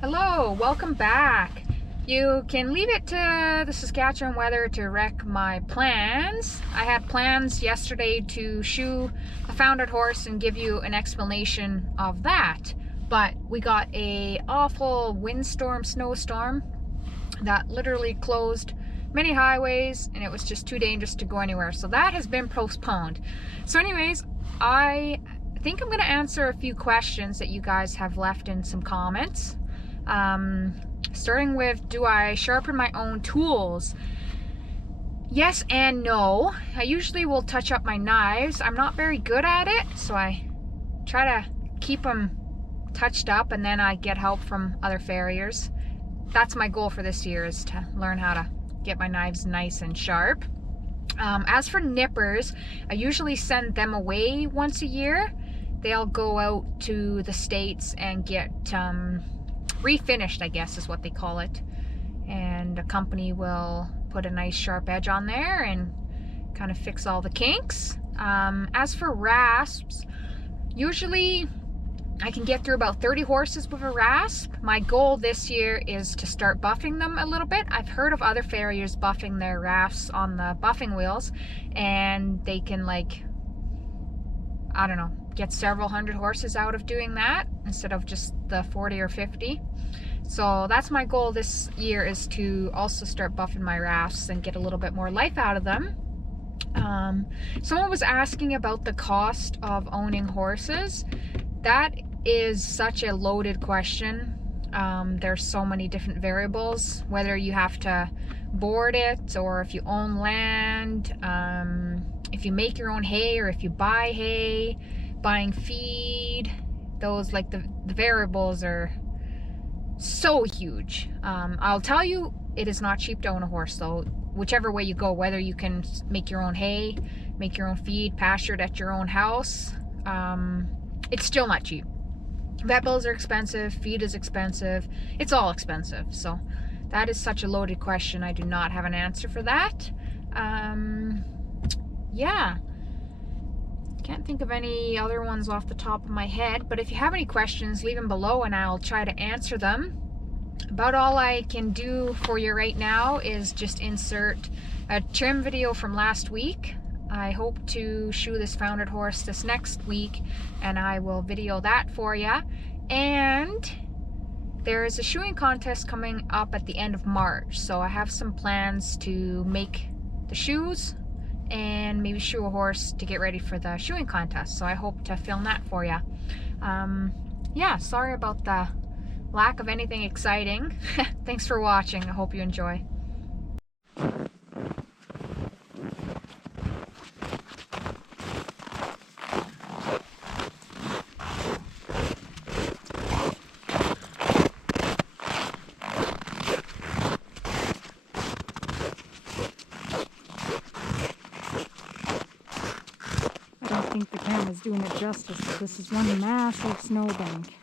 Hello, welcome back. You can leave it to the Saskatchewan weather to wreck my plans. I had plans yesterday to shoe a foundered horse and give you an explanation of that, but we got a awful windstorm, snowstorm that literally closed many highways and it was just too dangerous to go anywhere. So that has been postponed. So anyways, I think I'm going to answer a few questions that you guys have left in some comments. Starting with, do I sharpen my own tools? Yes and no. I usually will touch up my knives. I'm not very good at it, so I try to keep them touched up and then I get help from other farriers. That's my goal for this year, is to learn how to get my knives nice and sharp. As for nippers, I usually send them away once a year. They'll go out to the States and get refinished, I guess is what they call it, and a company will put a nice sharp edge on there and kind of fix all the kinks. As for rasps, usually I can get through about 30 horses with a rasp. My goal this year is to start buffing them a little bit. I've heard of other farriers buffing their rasps on the buffing wheels, and they can, like, I don't know, get several hundred horses out of doing that instead of just the 40 or 50. So that's my goal this year, is to also start buffing my rasps and get a little bit more life out of them. Someone was asking about the cost of owning horses. That is such a loaded question. There's so many different variables, whether you have to board it or if you own land, if you make your own hay or if you buy hay, buying feed. Those, like, the variables are so huge. I'll tell you, it is not cheap to own a horse though, whichever way you go, whether you can make your own hay, make your own feed, pasture it at your own house. It's still not cheap. Vet bills are expensive, feed is expensive, it's all expensive. So that is such a loaded question. I do not have an answer for that. Yeah, can't think of any other ones off the top of my head, but if you have any questions, leave them below and I'll try to answer them. About all I can do for you right now is just insert a trim video from last week. I hope to shoe this foundered horse this next week, and I will video that for you. And there is a shoeing contest coming up at the end of March, so I have some plans to make the shoes and maybe shoe a horse to get ready for the shoeing contest. So I hope to film that for you. Yeah, sorry about the lack of anything exciting. Thanks for watching. I hope you enjoy. I don't think the camera's doing it justice, but this is one massive snowbank.